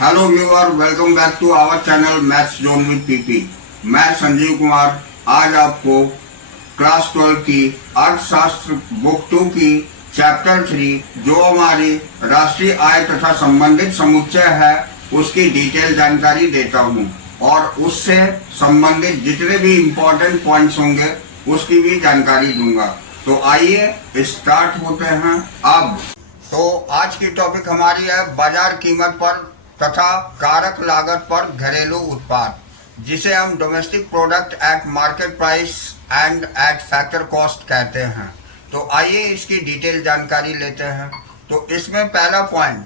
Hello viewer, welcome back to our channel maths zone with PP. मैं संजीव कुमार आज आपको class 12 की अर्थशास्त्र बुक 2 की चैप्टर 3 जो हमारी राष्ट्रीय आय तथा संबंधित समुच्चय है उसकी डिटेल जानकारी देता हूँ और उससे संबंधित जितने भी इम्पोर्टेंट पॉइंट्स होंगे उसकी भी जानकारी दूंगा। तो आइए स्टार्ट होते हैं अब। तो आज की टॉपिक हमारी है बाजार कीमत पर तथा कारक लागत पर घरेलू उत्पाद, जिसे हम domestic product at market price and eight factor cost कहते हैं। तो आइए इसकी डिटेल जानकारी लेते हैं। तो इसमें पहला पॉइंट,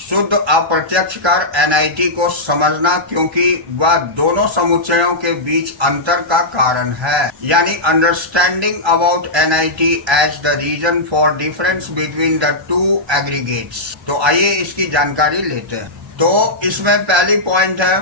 शुद्ध अप्रत्यक्ष कर एनआईटी को समझना, क्योंकि वह दोनों समुच्चयों के बीच अंतर का कारण है, यानी understanding about NIT as the reason for difference between the two aggregates. तो आइए इसकी जानकारी लेते हैं। तो इसमें पहली पॉइंट है,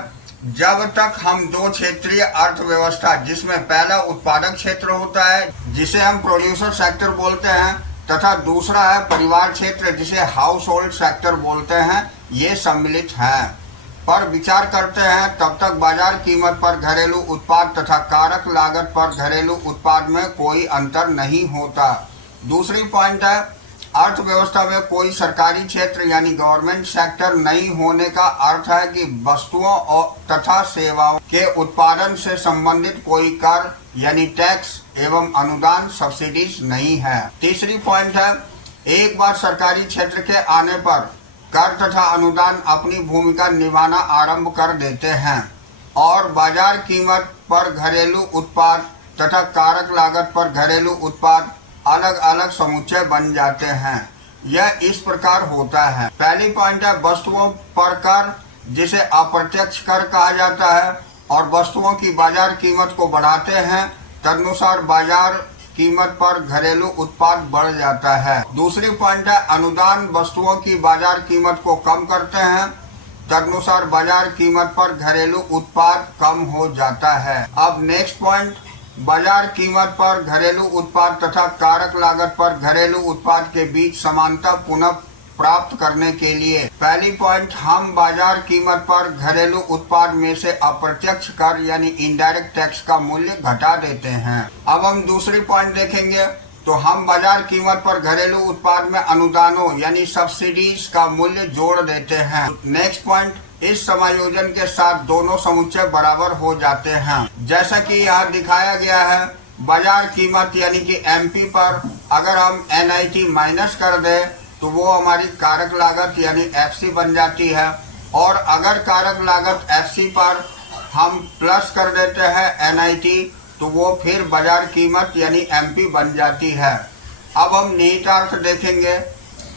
जब तक हम दो क्षेत्रीय अर्थव्यवस्था, जिसमें पहला उत्पादक क्षेत्र होता है जिसे हम प्रोड्यूसर सेक्टर बोलते हैं तथा दूसरा है परिवार क्षेत्र जिसे हाउस होल्ड सेक्टर बोलते हैं, ये सम्मिलित हैं पर विचार करते हैं, तब तक बाजार कीमत पर घरेलू उत्पाद तथा कारक लागत पर घरेलू उत्पाद में कोई अंतर नहीं होता। दूसरी पॉइंट है, अर्थव्यवस्था में कोई सरकारी क्षेत्र यानी गवर्नमेंट सेक्टर नहीं होने का अर्थ है कि वस्तुओं और तथा सेवाओं के उत्पादन से संबंधित कोई कर यानी टैक्स एवं अनुदान सब्सिडीज नहीं है। तीसरी पॉइंट है, एक बार सरकारी क्षेत्र के आने पर कर तथा अनुदान अपनी भूमिका निभाना आरंभ कर देते हैं और बाजार कीमत पर घरेलू उत्पाद तथा कारक लागत पर घरेलू उत्पाद अलग अलग समुच्चय बन जाते हैं। यह इस प्रकार होता है। पहली पॉइंट है, वस्तुओं पर कर जिसे अप्रत्यक्ष कर कहा जाता है और वस्तुओं की बाजार कीमत को बढ़ाते हैं, तदनुसार बाजार कीमत पर घरेलू उत्पाद बढ़ जाता है। दूसरी पॉइंट है, अनुदान वस्तुओं की बाजार कीमत को कम करते हैं, तदनुसार बाजार कीमत पर घरेलू उत्पाद कम हो जाता है। अब नेक्स्ट पॉइंट, बाजार कीमत पर घरेलू उत्पाद तथा कारक लागत पर घरेलू उत्पाद के बीच समानता पुनः प्राप्त करने के लिए पहली पॉइंट, हम बाजार कीमत पर घरेलू उत्पाद में से अप्रत्यक्ष कर यानी इनडायरेक्ट टैक्स का मूल्य घटा देते हैं। अब हम दूसरी पॉइंट देखेंगे। तो हम बाजार कीमत पर घरेलू उत्पाद में अनुदानों यानी सब्सिडीज का मूल्य जोड़ देते हैं। नेक्स्ट पॉइंट, इस समायोजन के साथ दोनों समुच्चय बराबर हो जाते हैं। जैसा कि यहाँ दिखाया गया है, बाजार कीमत यानी कि एमपी पर अगर हम एनआईटी माइनस कर दें तो वो हमारी कारक लागत यानी एफसी बन जाती है, और अगर कारक लागत एफसी पर हम प्लस कर देते हैं एनआईटी तो वो फिर बाजार कीमत यानी एमपी बन जाती है। अब हम निहितार्थ देखेंगे।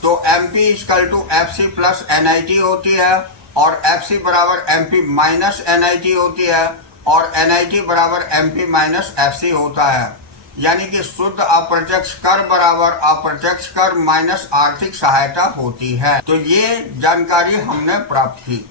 तो MP equal to FC plus NIT होती है और एफसी बराबर एमपी माइनस एनआईटी होती है और एनआईटी बराबर एमपी माइनस एफसी होता है, यानी कि शुद्ध अप्रत्यक्ष कर बराबर अप्रत्यक्ष कर माइनस आर्थिक सहायता होती है। तो ये जानकारी हमने प्राप्त की।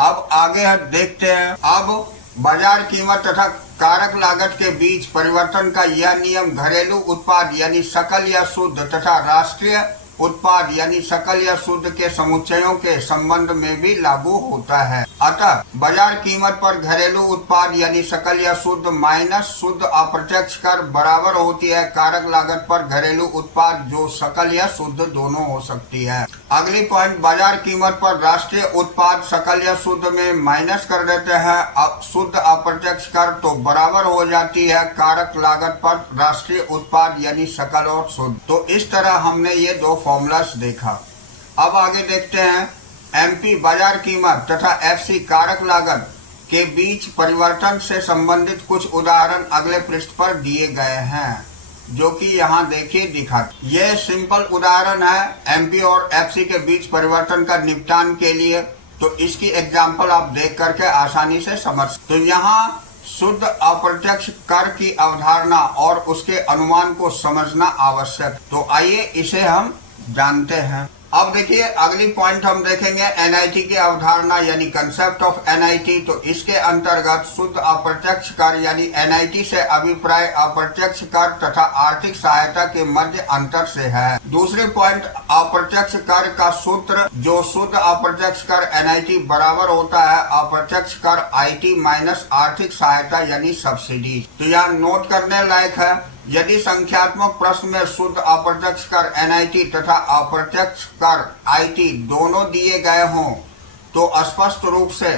अब आगे देखते हैं। अब बाजार कीमत तथा कारक लागत के बीच परिवर्तन का यह नियम घरेलू उत्पाद यानी सकल या शुद्ध तथा राष्ट्रीय उत्पाद यानी सकल या शुद्ध के समुच्चयों के संबंध में भी लागू होता है। अतः बाजार कीमत पर घरेलू उत्पाद यानी सकल या शुद्ध माइनस शुद्ध अप्रत्यक्ष कर बराबर होती है कारक लागत पर घरेलू उत्पाद जो सकल या शुद्ध दोनों हो सकती है। अगली पॉइंट, बाजार कीमत पर राष्ट्रीय उत्पाद सकल या शुद्ध में माइनस कर देते हैं शुद्ध अप्रत्यक्ष कर, तो बराबर हो जाती है कारक लागत पर राष्ट्रीय उत्पाद यानी सकल और शुद्ध। तो इस तरह हमने ये दो फॉर्मूलास देखा। अब आगे देखते हैं, एमपी बाजार कीमत तथा एफसी कारक लागत के बीच परिवर्तन से संबंधित कुछ उदाहरण अगले पृष्ठ पर दिए गए हैं, जो कि यहाँ देखिए दिखाते। ये सिंपल उदाहरण है एमपी और एफसी के बीच परिवर्तन का निपटान के लिए। तो इसकी एग्जाम्पल आप देख करके आसानी से समझ। तो यहाँ शुद्ध अप्रत्यक्ष कर की अवधारणा और उसके अनुमान को समझना आवश्यक। तो आइए इसे हम जानते हैं। अब देखिए अगली पॉइंट हम देखेंगे एनआईटी की अवधारणा यानी कंसेप्ट ऑफ एनआईटी। तो इसके अंतर्गत शुद्ध अप्रत्यक्ष कर यानी एनआईटी से अभिप्राय अप्रत्यक्ष कर तथा आर्थिक सहायता के मध्य अंतर से है। दूसरे पॉइंट अप्रत्यक्ष कर का सूत्र, जो शुद्ध अप्रत्यक्ष कर एनआईटी बराबर होता है अप्रत्यक्ष कर आईटी माइनस आर्थिक सहायता यानी सब्सिडी। तो यहाँ नोट करने लायक है, यदि संख्यात्मक प्रश्न में शुद्ध अप्रत्यक्ष कर एनआईटी तथा अप्रत्यक्ष कर आईटी दोनों दिए गए हों तो स्पष्ट रूप से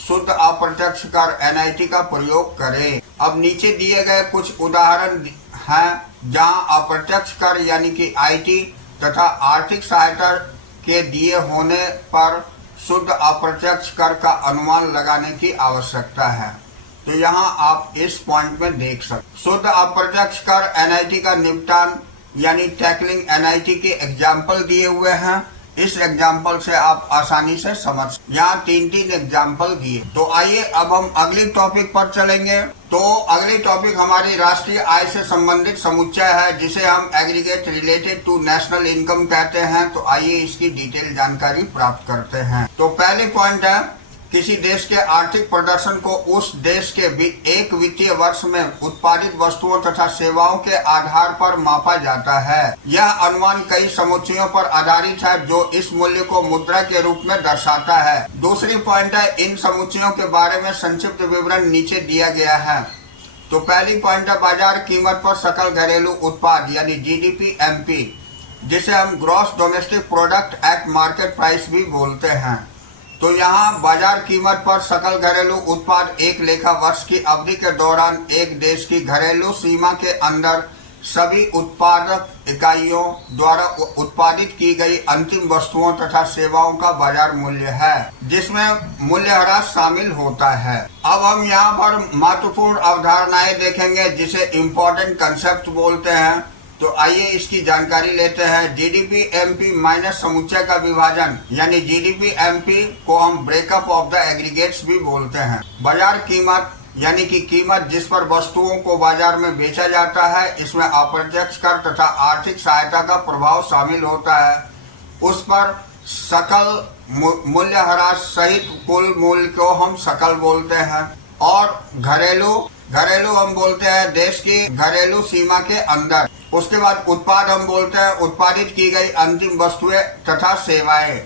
शुद्ध अप्रत्यक्ष कर एनआईटी का प्रयोग करें। अब नीचे दिए गए कुछ उदाहरण हैं जहां अप्रत्यक्ष कर यानी कि आईटी तथा आर्थिक सहायता के दिए होने पर शुद्ध अप्रत्यक्ष कर का अनुमान लगाने की आवश्यकता है। तो यहाँ आप इस पॉइंट में देख सकते शुद्ध अप्रत्यक्ष कर एनआईटी का निपटान यानी टैकलिंग एनआईटी के एग्जाम्पल दिए हुए हैं। इस एग्जाम्पल से आप आसानी से समझ, यहाँ तीन एग्जाम्पल दिए। तो आइए अब हम अगली टॉपिक पर चलेंगे। तो अगली टॉपिक हमारी राष्ट्रीय आय से संबंधित समुच्चय है जिसे हम aggregate related to national income कहते हैं। तो आइए इसकी डिटेल जानकारी प्राप्त करते हैं। तो पहले पॉइंट है, किसी देश के आर्थिक प्रदर्शन को उस देश के एक वित्तीय वर्ष में उत्पादित वस्तुओं तथा सेवाओं के आधार पर मापा जाता है। यह अनुमान कई समुच्चयों पर आधारित है जो इस मूल्य को मुद्रा के रूप में दर्शाता है। दूसरी पॉइंट है, इन समुच्चयों के बारे में संक्षिप्त विवरण नीचे दिया गया है। तो पहली पॉइंट है, बाजार कीमत पर सकल घरेलू उत्पाद यानी जीडीपी एमपी, जिसे हम gross domestic product at market price भी बोलते हैं। तो यहाँ बाजार कीमत पर सकल घरेलू उत्पाद एक लेखा वर्ष की अवधि के दौरान एक देश की घरेलू सीमा के अंदर सभी उत्पादक इकाइयों द्वारा उत्पादित की गई अंतिम वस्तुओं तथा सेवाओं का बाजार मूल्य है, जिसमें मूल्यह्रास शामिल होता है। अब हम यहाँ पर महत्वपूर्ण अवधारणाएं देखेंगे जिसे इम्पोर्टेंट कंसेप्ट बोलते हैं। तो आइए इसकी जानकारी लेते हैं। जीडीपी एमपी माइनस समुच्चय का विभाजन यानी जीडीपी एमपी को हम ब्रेकअप ऑफ द एग्रीगेट्स भी बोलते हैं। बाजार कीमत यानी कि कीमत जिस पर वस्तुओं को बाजार में बेचा जाता है, इसमें अप्रत्यक्ष कर तथा आर्थिक सहायता का प्रभाव शामिल होता है। उस पर सकल मूल्यह्रास सहित कुल मूल्य को हम सकल बोलते हैं। और घरेलू हम बोलते हैं देश की घरेलू सीमा के अंदर। उसके बाद उत्पाद हम बोलते हैं उत्पादित की गई अंतिम वस्तुएं तथा सेवाएं।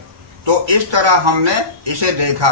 तो इस तरह हमने इसे देखा।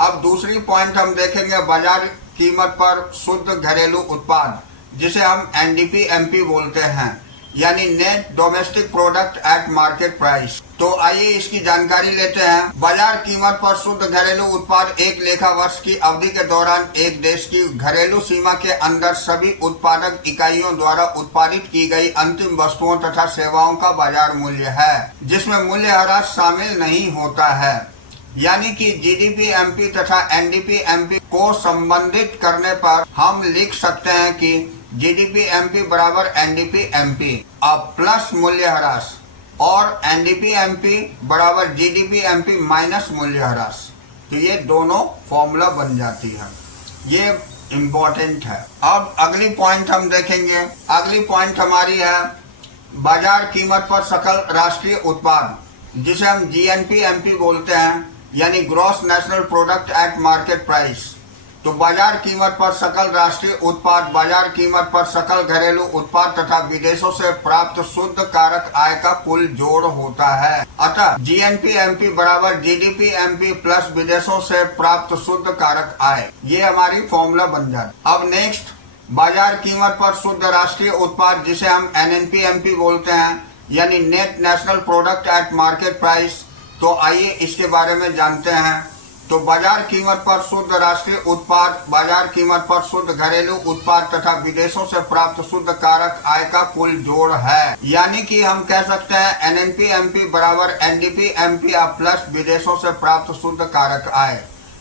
अब दूसरी पॉइंट हम देखेंगे, बाजार कीमत पर शुद्ध घरेलू उत्पाद जिसे हम एनडीपी एमपी बोलते हैं यानी net domestic product at market price. तो आइए इसकी जानकारी लेते हैं। बाजार कीमत पर शुद्ध घरेलू उत्पाद एक लेखा वर्ष की अवधि के दौरान एक देश की घरेलू सीमा के अंदर सभी उत्पादक इकाइयों द्वारा उत्पादित की गई अंतिम वस्तुओं तथा सेवाओं का बाजार मूल्य है, जिसमें मूल्यह्रास शामिल नहीं होता है। यानी कि जीडीपी एमपी तथा एनडीपी एमपी को संबंधित करने पर हम लिख सकते हैं कि जीडीपी एमपी बराबर एनडीपी एमपी अब प्लस मूल्यह्रास और एनडीपी एमपी बराबर जीडीपी एमपी माइनस मूल्यह्रास। तो ये दोनों फॉर्मूला बन जाती है। ये इम्पोर्टेंट है। अब अगली पॉइंट हम देखेंगे। अगली पॉइंट हमारी है बाजार कीमत पर सकल राष्ट्रीय उत्पाद जिसे हम जीएनपी एमपी बोलते हैं यानी gross national product at market price. तो बाजार कीमत पर सकल राष्ट्रीय उत्पाद बाजार कीमत पर सकल घरेलू उत्पाद तथा विदेशों से प्राप्त शुद्ध कारक आय का कुल जोड़ होता है। अतः जीएनपी एमपी बराबर जीडीपी एमपी प्लस विदेशों से प्राप्त शुद्ध कारक आय। ये हमारी फॉर्मूला बन जाती। अब नेक्स्ट, बाजार कीमत पर शुद्ध राष्ट्रीय उत्पाद जिसे हम एनएनपी एमपी बोलते हैं यानी net national product at market price. तो आइए इसके बारे में जानते हैं। तो बाजार कीमत पर शुद्ध राष्ट्रीय उत्पाद बाजार कीमत पर शुद्ध घरेलू उत्पाद तथा विदेशों से प्राप्त शुद्ध कारक आय का कुल जोड़ है। यानी कि हम कह सकते हैं एनएनपी एमपी बराबर एनडीपी एमपी प्लस विदेशों से प्राप्त शुद्ध कारक आय।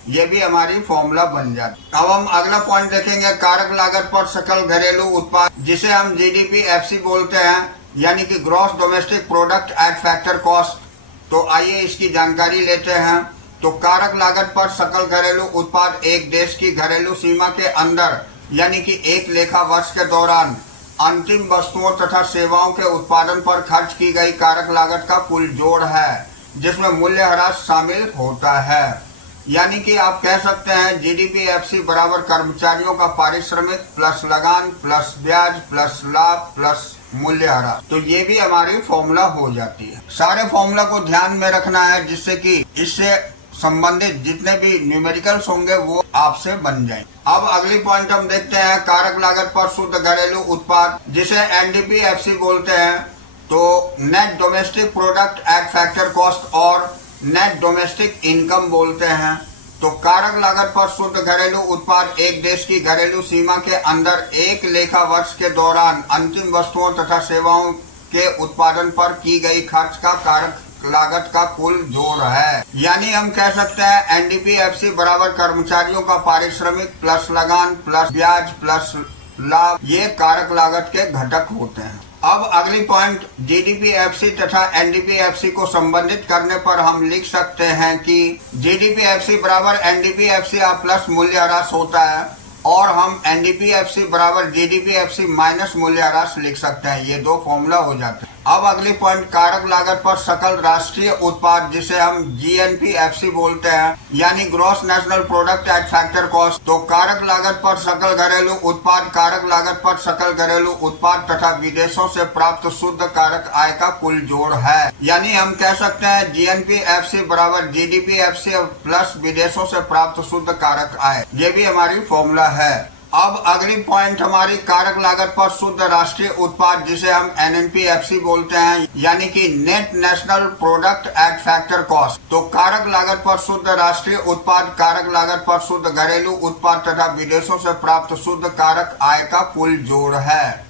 ये भी हमारी फॉर्मूला बन जाती। अब हम अगला पॉइंट देखेंगे, कारक लागत पर सकल घरेलू उत्पाद जिसे हम जीडीपी एफसी बोलते हैं यानी कि gross domestic product at factor cost. तो आइए इसकी जानकारी लेते हैं। तो कारक लागत पर सकल घरेलू उत्पाद एक देश की घरेलू सीमा के अंदर यानी कि एक लेखा वर्ष के दौरान अंतिम वस्तुओं तथा सेवाओं के उत्पादन पर खर्च की गई कारक लागत का कुल जोड़ है। जिसमें मूल्यह्रास शामिल होता है। यानी कि आप कह सकते हैं जीडीपी-एफसी बराबर कर्मचारियों का पारिश्रमिक प्लस लगान प्लस ब्याज प्लस लाभ प्लस मूल्यह्रास। तो ये भी हमारी फॉर्मूला हो जाती है। सारे फॉर्मूला को ध्यान में रखना है जिससे कि इससे संबंधित जितने भी न्यूमेरिकल्स होंगे वो आपसे बन जाए। अब अगली पॉइंट हम देखते हैं कारक लागत पर शुद्ध घरेलू उत्पाद, जिसे एनडीपी-एफसी बोलते हैं। तो net domestic product at factor cost और नेट डोमेस्टिक इनकम बोलते हैं। तो कारक लागत पर शुद्ध घरेलू उत्पाद एक देश की घरेलू सीमा के अंदर एक लेखा वर्ष के दौरान अंतिम वस्तुओं तथा सेवाओं के उत्पादन पर की गई खर्च का कारक लागत का कुल जोड़ है। यानी हम कह सकते हैं एनडीपी-एफसी बराबर कर्मचारियों का पारिश्रमिक प्लस लगान प्लस ब्याज प्लस लाभ, ये कारक लागत के घटक होते हैं। अब अगली पॉइंट, जीडीपी-एफसी तथा एनडीपी-एफसी को संबंधित करने पर हम लिख सकते हैं कि जीडीपी-एफसी बराबर एनडीपी-एफसी प्लस मूल्यह्रास होता है और हम एनडीपी-एफसी बराबर जीडीपी-एफसी माइनस मूल्यह्रास लिख सकते हैं। ये दो फॉर्मूला हो जाते हैं। अब अगली पॉइंट, कारक लागत पर सकल राष्ट्रीय उत्पाद, जिसे हम जीएनपी-एफसी बोलते हैं, यानी gross national product at factor cost. तो कारक लागत पर सकल घरेलू उत्पाद कारक लागत पर सकल घरेलू उत्पाद तथा विदेशों से प्राप्त शुद्ध कारक आय का कुल जोड़ है। यानी हम कह सकते हैं जीएनपी-एफसी बराबर जीडीपी-एफसी प्लस विदेशों से प्राप्त शुद्ध कारक आय। ये भी हमारी फॉर्मूला है। अब अगली पॉइंट हमारी कारक लागत पर शुद्ध राष्ट्रीय उत्पाद, जिसे हम एनएनपी-एफसी बोलते हैं, यानी कि net national product at factor cost. तो कारक लागत पर शुद्ध राष्ट्रीय उत्पाद कारक लागत पर शुद्ध घरेलू उत्पाद तथा विदेशों से प्राप्त शुद्ध कारक आय का कुल जोड़ है।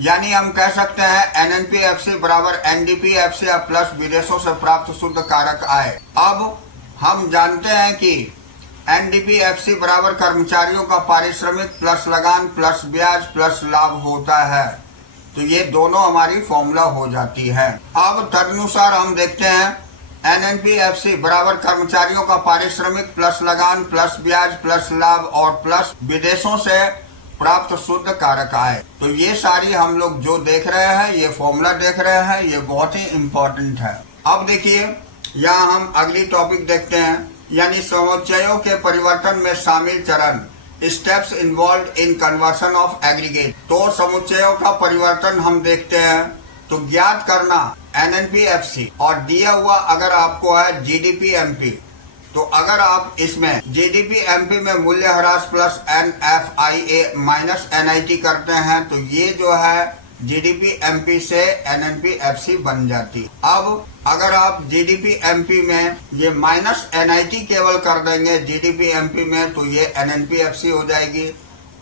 यानी हम कह सकते हैं एनएनपी-एफसी बराबर एनडीपी-एफसी प्लस विदेशों से प्राप्त शुद्ध कारक आय। अब हम जानते हैं कि एनडीपी-एफसी बराबर कर्मचारियों का पारिश्रमिक प्लस लगान प्लस ब्याज प्लस लाभ होता है। तो ये दोनों हमारी फॉर्मूला हो जाती है। अब तदनुसार हम देखते हैं एनएनपी-एफसी बराबर कर्मचारियों का पारिश्रमिक प्लस लगान प्लस ब्याज प्लस लाभ और प्लस विदेशों से प्राप्त शुद्ध कारक आय। तो ये सारी हम लोग जो देख रहे हैं, ये फॉर्मूला देख रहे हैं, ये बहुत ही इम्पोर्टेंट है। अब देखिए यहाँ हम अगली टॉपिक देखते हैं, यानी समुच्चयों के परिवर्तन में शामिल चरण, steps involve in conversion of aggregate. तो समुच्चयों का परिवर्तन हम देखते हैं। तो ज्ञात करना एनएनपी-एफसी और दिया हुआ अगर आपको है जीडीपी-एमपी, तो अगर आप इसमें जीडीपी-एमपी में मूल्यह्रास प्लस एनएफआईए माइनस एनआईटी करते हैं, तो ये जो है जीडीपी-एमपी से एनएनपी-एफसी बन जाती। अब अगर आप जीडीपी-एमपी में ये माइनस एनआईटी केवल कर देंगे जीडीपी-एमपी में, तो ये एनएनपी-एफसी हो जाएगी।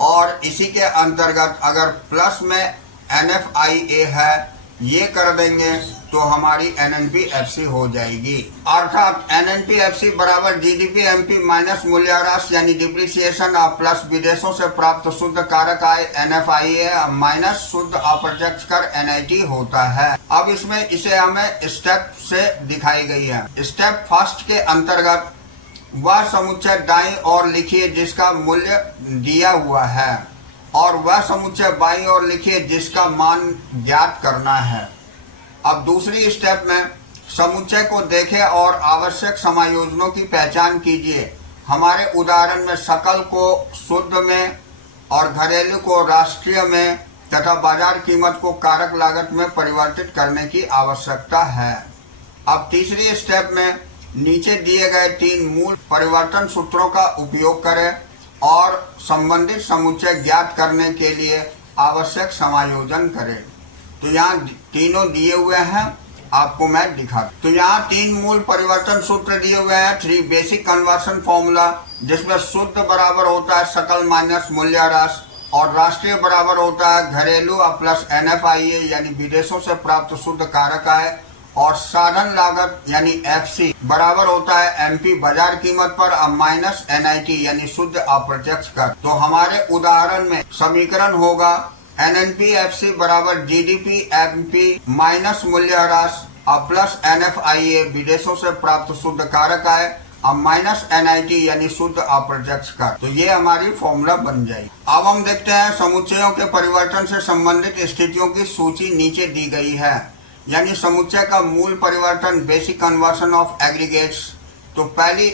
और इसी के अंतर्गत अगर प्लस में एनएफआईए है ये कर देंगे तो हमारी एनएनपी-एफसी हो जाएगी। अर्थात एनएनपी-एफसी बराबर जीडीपी-एमपी माइनस मूल्यह्रास यानी डिप्रिसिएशन प्लस विदेशों से प्राप्त शुद्ध कारक आय एनएफआईए माइनस शुद्ध अप्रत्यक्ष कर एनआईटी होता है। अब इसमें इसे हमें स्टेप से दिखाई गई है। स्टेप फर्स्ट के अंतर्गत वह समुच्चय दाईं ओर लिखिए जिसका मूल्य दिया हुआ है और वह समुच्चय बाईं ओर लिखिए जिसका मान ज्ञात करना है। अब दूसरी स्टेप में समुच्चय को देखें और आवश्यक समायोजनों की पहचान कीजिए। हमारे उदाहरण में सकल को शुद्ध में और घरेलू को राष्ट्रीय में तथा बाजार कीमत को कारक लागत में परिवर्तित करने की आवश्यकता है। अब तीसरी स्टेप में नीचे दिए गए 3 मूल परिवर्तन सूत्रों का उपयोग करें और संबंधित समुच्चय ज्ञात करने के लिए आवश्यक समायोजन करें। तो यहाँ तीनों दिए हुए हैं, आपको मैं दिखा। तो यहाँ 3 मूल परिवर्तन सूत्र दिए हुए हैं, 3 बेसिक कन्वर्शन फॉर्मूला, जिसमें शुद्ध बराबर होता है सकल माइनस मूल्यह्रास और राष्ट्रीय बराबर होता है घरेलू प्लस एनएफआईए यानी विदेशों से प्राप्त शुद्ध कारक आय और साधन लागत यानी एफसी बराबर होता है एमपी बाजार कीमत पर माइनस एनआईटी यानी शुद्ध अप्रत्यक्ष कर। तो हमारे उदाहरण में समीकरण होगा एनएनपी-एफसी बराबर जीडीपी-एमपी माइनस मूल्यह्रास प्लस एनएफआईए विदेशों से प्राप्त शुद्ध कारक आय माइनस एनआईटी यानी शुद्ध अप्रत्यक्ष कर। तो ये हमारी फॉर्मूला बन जाएगी। अब हम देखते हैं समुच्चयों के परिवर्तन से संबंधित स्थितियों की सूची नीचे दी गई है। यानी समुच्चय का मूल परिवर्तन, बेसिक कन्वर्शन ऑफ एग्रीगेट्स। तो पहली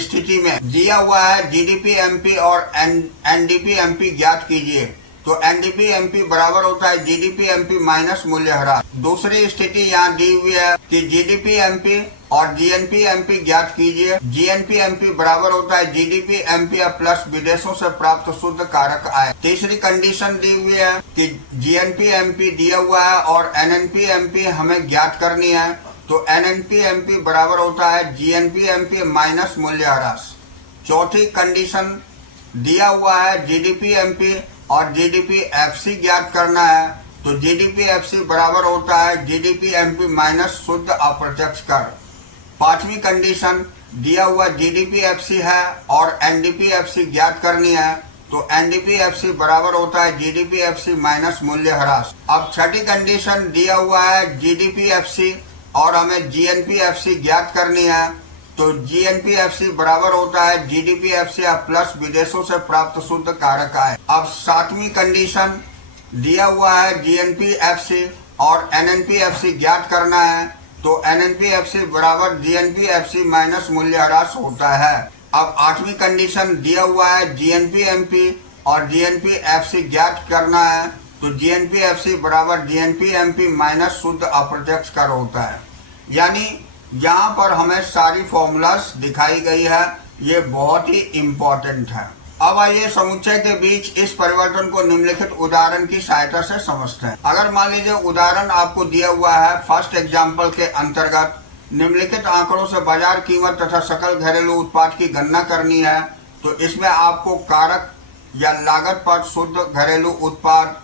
स्थिति में दिया हुआ है जीडीपी एमपी और एनडीपी एमपी ज्ञात कीजिए। तो एनडीपी एमपी बराबर होता है जीडीपी एमपी माइनस मूल्य ह्रास। दूसरी स्थिति यहाँ दी हुई है कि जीडीपी एमपी और जीएनपी एमपी ज्ञात कीजिए। जीएनपी एमपी बराबर होता है जीडीपी एमपी प्लस विदेशों से प्राप्त शुद्ध कारक आय। तीसरी कंडीशन दी हुई है कि जीएनपी एमपी दिया हुआ है और एनएनपी एमपी हमें ज्ञात करनी है। तो एनएनपी एमपी बराबर होता है जीएनपी एमपी माइनस मूल्य ह्रास। चौथी कंडीशन दिया हुआ है जीडीपी एमपी और जीडीपी एफसी ज्ञात करना है। तो जीडीपी एफसी बराबर होता है जीडीपी एमपी माइनस शुद्ध अप्रत्यक्ष कर। पांचवी कंडीशन दिया हुआ जीडीपी एफसी है और एनडीपी एफसी ज्ञात करनी है। तो एनडीपी एफसी बराबर होता है जीडीपी एफसी माइनस मूल्य ह्रास। अब छठी कंडीशन दिया हुआ है जीडीपी एफसी और हमें जीएनपी एफसी ज्ञात करनी है। तो जीएनपी एफसी बराबर होता है जीडीपी एफसी प्लस विदेशों से प्राप्त शुद्ध कारक आय। अब सातवीं कंडीशन दिया हुआ है जीएनपी एफसी और एनएनपी एफसी ज्ञात करना है। तो एनएनपी एफसी बराबर जीएनपी एफसी माइनस मूल्य ह्रास होता है। अब आठवीं कंडीशन दिया हुआ है जीएनपी एमपी और जीएनपी एफसी ज्ञात करना है। तो जीएनपी एफसी बराबर जीएनपी एमपी माइनस शुद्ध अप्रत्यक्ष कर होता है। यानी यहाँ पर हमें सारी फॉर्मूलास दिखाई गई है, ये बहुत ही इम्पोर्टेंट है। अब आइए समुच्चय के बीच इस परिवर्तन को निम्नलिखित उदाहरण की सहायता से समझते हैं। अगर मान लीजिए उदाहरण आपको दिया हुआ है, फर्स्ट एग्जाम्पल के अंतर्गत निम्नलिखित आंकड़ों से बाजार कीमत तथा सकल घरेलू उत्पाद की गणना करनी है। तो इसमें आपको कारक या लागत पर शुद्ध घरेलू उत्पाद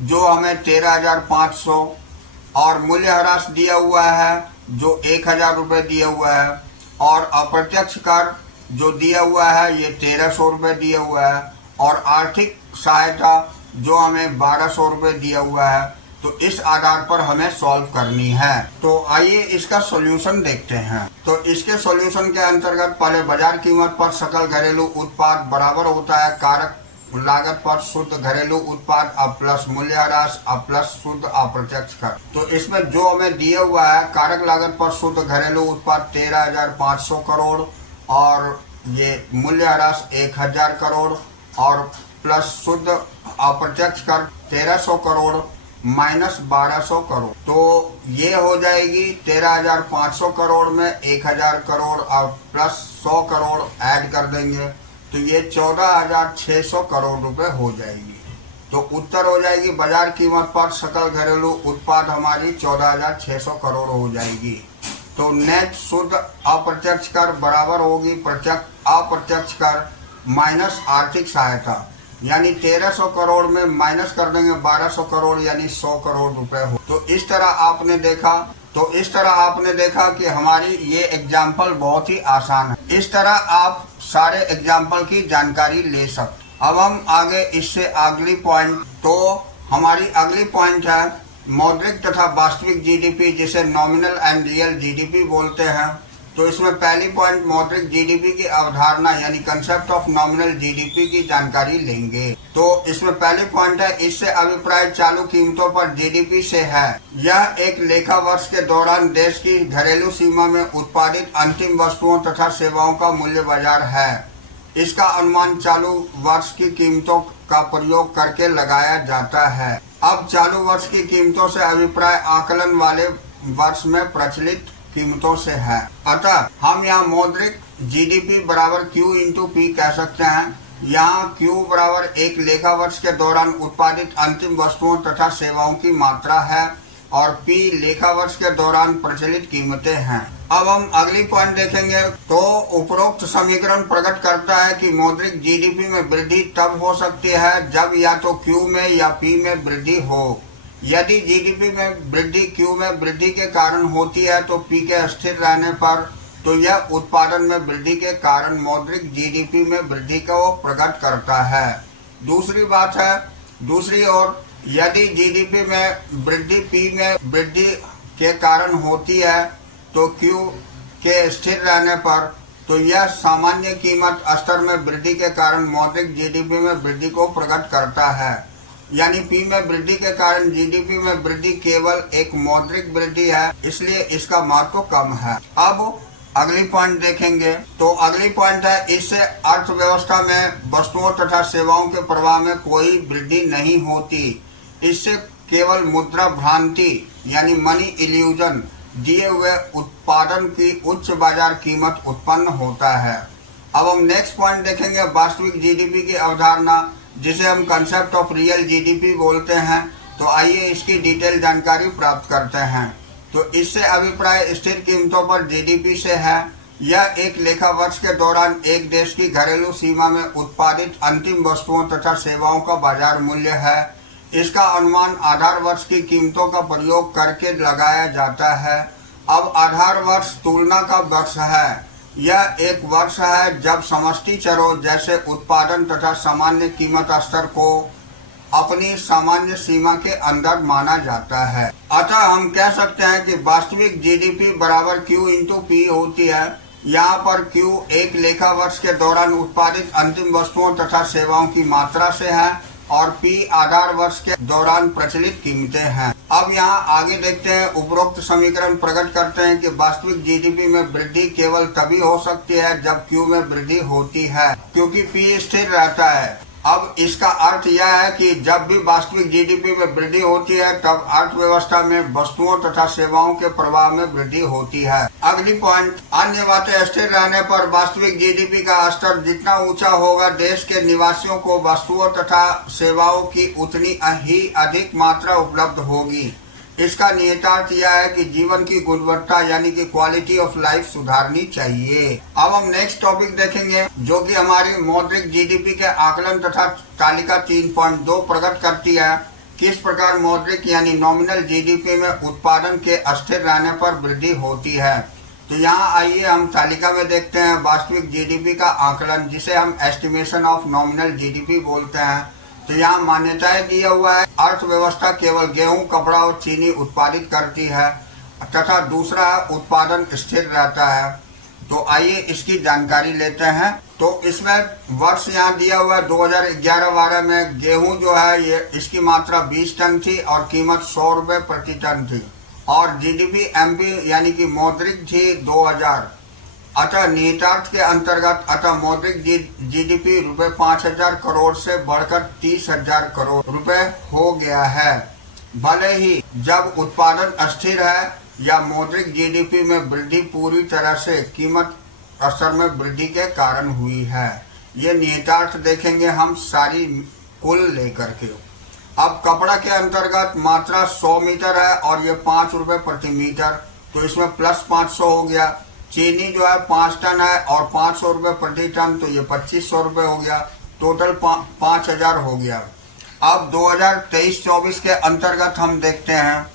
जो हमें 13,500 और मूल्य ह्रास दिया हुआ है जो 1,000 रुपये दिया हुआ है और अप्रत्यक्ष कर जो दिया हुआ है ये 1,300 रुपये दिया हुआ है और आर्थिक सहायता जो हमें 1,200 रुपये दिया हुआ है। तो इस आधार पर हमें सॉल्व करनी है। तो आइए इसका सॉल्यूशन देखते हैं। तो इसके सॉल्यूशन के अंतर्गत पहले बाजार कीमत पर सकल घरेलू उत्पाद बराबर होता है कारक लागत पर शुद्ध घरेलू उत्पाद प्लस मूल्य ह्रास प्लस शुद्ध अप्रत्यक्ष कर। तो इसमें जो हमें दिया हुआ है कारक लागत पर शुद्ध घरेलू उत्पाद 13,500 करोड़ और ये मूल्य ह्रास 1,000 करोड़ और प्लस शुद्ध अप्रत्यक्ष कर 1,300 करोड़ माइनस 1,200 करोड़। तो ये हो जाएगी 13,500 करोड़ में 1,000 करोड़ और प्लस 100 करोड़ ऐड कर देंगे तो ये 14,600 करोड़ रुपए हो जाएगी। तो उत्तर हो जाएगी बाजार कीमत पर सकल घरेलू उत्पाद हमारी 14,600 करोड़ हो जाएगी। तो नेट शुद्ध अप्रत्यक्ष कर बराबर होगी अप्रत्यक्ष कर माइनस आर्थिक सहायता, यानी 1,300 करोड़ में माइनस कर देंगे 1,200 करोड़ यानी 100 करोड़ रुपए हो। तो इस तरह आपने देखा कि हमारी ये एग्जाम्पल बहुत ही आसान है। इस तरह आप सारे एग्जाम्पल की जानकारी ले सकते। अब हम आगे इससे अगली पॉइंट, तो हमारी अगली पॉइंट है मौद्रिक तथा वास्तविक जीडीपी, जिसे नॉमिनल एंड रियल जीडीपी बोलते हैं। तो इसमें पहली पॉइंट मौद्रिक जीडीपी की अवधारणा यानी कंसेप्ट ऑफ नॉमिनल जीडीपी की जानकारी लेंगे। तो इसमें पहली पॉइंट है इससे अभिप्राय चालू कीमतों पर जीडीपी से है। यह एक लेखा वर्ष के दौरान देश की घरेलू सीमा में उत्पादित अंतिम वस्तुओं तथा सेवाओं का मूल्य बाजार है। इसका अनुमान चालू वर्ष की कीमतों का प्रयोग करके लगाया जाता है। अब चालू वर्ष की कीमतों से अभिप्राय आकलन वाले वर्ष में प्रचलित कीमतों से है। अतः हम यहाँ मौद्रिक जीडीपी बराबर Q इंटू P कह सकते हैं। यहाँ Q बराबर एक लेखा वर्ष के दौरान उत्पादित अंतिम वस्तुओं तथा सेवाओं की मात्रा है और P लेखा वर्ष के दौरान प्रचलित कीमतें हैं। अब हम अगली पॉइंट देखेंगे। तो उपरोक्त समीकरण प्रकट करता है कि मौद्रिक जीडीपी में वृद्धि तब हो सकती है जब या तो Q में या P में वृद्धि हो। यदि जीडीपी में वृद्धि Q में वृद्धि के कारण होती है तो P के स्थिर रहने पर तो यह उत्पादन में वृद्धि के कारण मौद्रिक जीडीपी में वृद्धि को प्रकट करता है। दूसरी बात है, दूसरी ओर यदि जीडीपी में वृद्धि P में वृद्धि के कारण होती है तो Q के स्थिर रहने पर तो यह सामान्य कीमत स्तर में वृद्धि के कारण मौद्रिक जीडीपी में वृद्धि को प्रकट करता है। यानी पी में वृद्धि के कारण जीडीपी में वृद्धि केवल एक मौद्रिक वृद्धि है, इसलिए इसका महत्व कम है। अब अगली पॉइंट देखेंगे तो अगली पॉइंट है, इससे अर्थव्यवस्था में वस्तुओं तथा सेवाओं के प्रवाह में कोई वृद्धि नहीं होती। इससे केवल मुद्रा भ्रांति यानी मनी इल्यूजन दिए हुए उत्पादन की उच्च बाजार कीमत उत्पन्न होता है। अब हम नेक्स्ट पॉइंट देखेंगे, वास्तविक जीडीपी की अवधारणा, जिसे हम कंसेप्ट ऑफ रियल जीडीपी बोलते हैं। तो आइए इसकी डिटेल जानकारी प्राप्त करते हैं। तो इससे अभिप्राय स्थिर कीमतों पर जीडीपी से है। यह एक लेखा वर्ष के दौरान एक देश की घरेलू सीमा में उत्पादित अंतिम वस्तुओं तथा सेवाओं का बाजार मूल्य है। इसका अनुमान आधार वर्ष की कीमतों का प्रयोग करके लगाया जाता है। अब आधार वर्ष तुलना का वर्ष है। यह एक वर्ष है जब समष्टि चरों जैसे उत्पादन तथा सामान्य कीमत स्तर को अपनी सामान्य सीमा के अंदर माना जाता है। अतः हम कह सकते हैं कि वास्तविक जीडीपी बराबर Q इंटू P होती है। यहाँ पर Q एक लेखा वर्ष के दौरान उत्पादित अंतिम वस्तुओं तथा सेवाओं की मात्रा से है और P आधार वर्ष के दौरान प्रचलित कीमतें हैं। अब यहाँ आगे देखते हैं, उपरोक्त समीकरण प्रकट करते हैं कि वास्तविक जीडीपी में वृद्धि केवल तभी हो सकती है जब Q में वृद्धि होती है, क्योंकि P स्थिर रहता है। अब इसका अर्थ यह है कि जब भी वास्तविक जीडीपी में वृद्धि होती है तब अर्थव्यवस्था में वस्तुओं तथा सेवाओं के प्रवाह में वृद्धि होती है। अगली पॉइंट, अन्य बातें स्थिर रहने पर वास्तविक जीडीपी का स्तर जितना ऊंचा होगा, देश के निवासियों को वस्तुओं तथा सेवाओं की उतनी ही अधिक मात्रा उपलब्ध होगी। इसका निहितार्थ यह है कि जीवन की गुणवत्ता यानी कि क्वालिटी ऑफ लाइफ सुधारनी चाहिए। अब हम नेक्स्ट टॉपिक देखेंगे, जो कि हमारी मौद्रिक जीडीपी के आकलन तथा तालिका 3.2 प्रकट करती है। किस प्रकार मौद्रिक यानी नॉमिनल जीडीपी में उत्पादन के अस्थिर रहने पर वृद्धि होती है। तो यहाँ आइए हम तालिका में देखते हैं वास्तविक जीडीपी का आकलन, जिसे हम एस्टिमेशन ऑफ नॉमिनल जीडीपी बोलते हैं। तो यहाँ मान्यताएं दिया हुआ है, अर्थव्यवस्था केवल गेहूं, कपड़ा और चीनी उत्पादित करती है तथा दूसरा उत्पादन स्थिर रहता है। तो आइए इसकी जानकारी लेते हैं। तो इसमें वर्ष यहाँ दिया हुआ है 2011-12 में गेहूं जो है ये इसकी मात्रा 20 टन थी और कीमत 100 रुपये प्रति टन थी और जीडीपी एमपी यानी कि मौद्रिक थी 2000। अतः निहितार्थ के अंतर्गत मौद्रिक जीडीपी रुपए 5,000 करोड़ से बढ़कर 30,000 करोड़ रुपए हो गया है। भले ही जब उत्पादन अस्थिर है या मौद्रिक जीडीपी में वृद्धि पूरी तरह से कीमत स्तर में वृद्धि के कारण हुई है। ये निहितार्थ देखेंगे हम सारी कुल लेकर के। अब कपड़ा के अंतर्गत मात्रा 100 मीटर है और ये 5 रुपए प्रति मीटर, तो इसमें प्लस 500 हो गया। चीनी जो है 5 टन है और 500 रुपये प्रति टन, तो ये 2500 रुपये हो गया। टोटल 5,000 हो गया। अब 2023-24 के अंतर्गत हम देखते हैं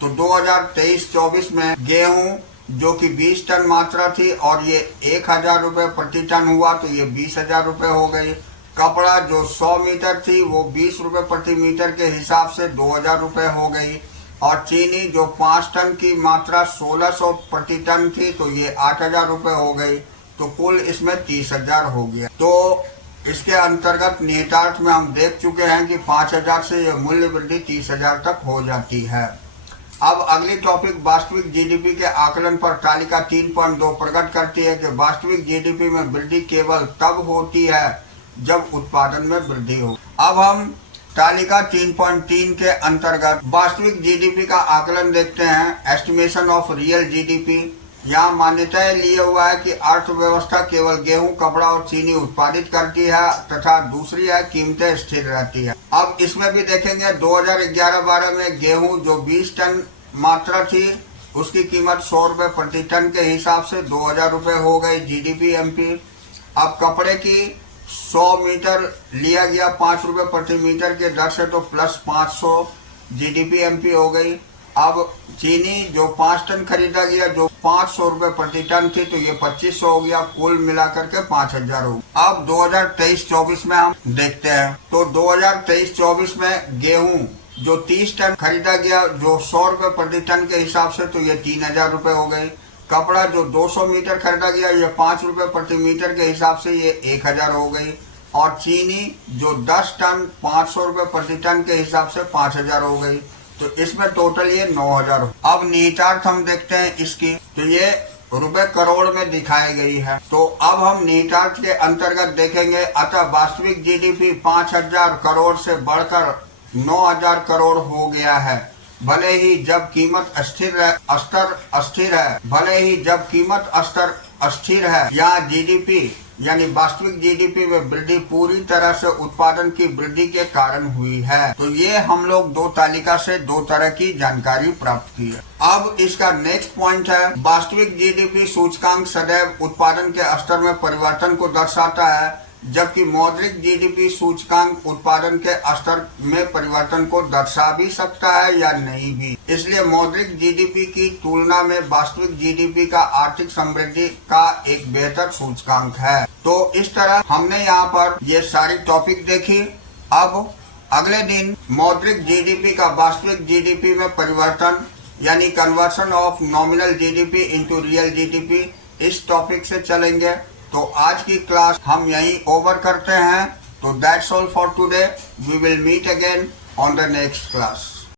तो 2023-24 में गेहूं जो कि 20 टन मात्रा थी और ये 1,000 रुपये प्रति टन हुआ, तो ये 20,000 रुपये हो गई। कपड़ा जो 100 मीटर थी वो 20 रुपये प्रति मीटर के हिसाब से 2,000 रुपये हो गई और चीनी जो 5 टन की मात्रा 1,600 प्रति टन थी, तो ये 8,000 रुपये हो गई। तो कुल इसमें 30,000 हो गया। तो इसके अंतर्गत निहितार्थ में हम देख चुके हैं कि 5,000 से ये मूल्य वृद्धि 30,000 तक हो जाती है। अब अगली टॉपिक वास्तविक जीडीपी के आकलन पर तालिका 3.2 प्रकट करती है कि वास्तविक जीडीपी में वृद्धि केवल तब होती है जब उत्पादन में वृद्धि हो। अब हम तालिका 3.3 के अंतर्गत वास्तविक जीडीपी का आकलन देखते हैं, एस्टिमेशन ऑफ रियल जीडीपी। यहाँ मान्यताएं लिए हुआ है कि अर्थव्यवस्था केवल गेहूं, कपड़ा और चीनी उत्पादित करती है तथा दूसरी है कीमतें स्थिर रहती है। अब इसमें भी देखेंगे 2011-12 में गेहूं जो 20 टन मात्रा थी उसकी कीमत 100 रुपये प्रति टन के हिसाब से 2,000 रुपये हो गई जीडीपी एमपी। अब कपड़े की 100 मीटर लिया गया 5 रुपये प्रति मीटर के दर से, तो प्लस 500 जीडीपी एमपी हो गई। अब चीनी जो 5 टन खरीदा गया जो 500 रुपये प्रति टन थी, तो ये 2500 हो गया। कुल मिलाकर के 5,000 हो गया। अब 2023-24 में हम देखते हैं तो 2023-24 में गेहूं जो 30 टन खरीदा गया जो 100 रुपये प्रति टन के हिसाब से, तो ये 3,000 रुपये हो गई। कपड़ा जो 200 मीटर खरीदा गया ये 5 रुपये प्रति मीटर के हिसाब से ये 1,000 हो गई। और चीनी जो 10 टन 500 रुपए प्रति टन के हिसाब से 5000 हो गई, तो इसमें टोटल ये 9000। अब नीतार्थ हम देखते हैं इसकी, तो ये रुपए करोड़ में दिखाई गई है। तो अब हम नीतार्थ के अंतर्गत देखेंगे। अतः वास्तविक जीडीपी 5000 करोड़ से बढ़कर 9000 करोड़ हो गया है। भले ही जब कीमत स्थिर है या जीडीपी यानी वास्तविक जीडीपी में वृद्धि पूरी तरह से उत्पादन की वृद्धि के कारण हुई है। तो ये हम लोग दो तालिका से दो तरह की जानकारी प्राप्त की है। अब इसका नेक्स्ट पॉइंट है, वास्तविक जीडीपी सूचकांक सदैव उत्पादन के स्तर में परिवर्तन को दर्शाता है, जबकि मौद्रिक जीडीपी सूचकांक उत्पादन के स्तर में परिवर्तन को दर्शा भी सकता है या नहीं भी। इसलिए मौद्रिक जीडीपी की तुलना में वास्तविक जीडीपी का आर्थिक समृद्धि का एक बेहतर सूचकांक है। तो इस तरह हमने यहाँ पर ये सारी टॉपिक देखी। अब अगले दिन मौद्रिक जीडीपी का वास्तविक जीडीपी में परिवर्तन यानी conversion of nominal GDP into real GDP, इस टॉपिक से चलेंगे। तो आज की क्लास हम यहीं ओवर करते हैं। तो that's all for today. We will meet again on the next class.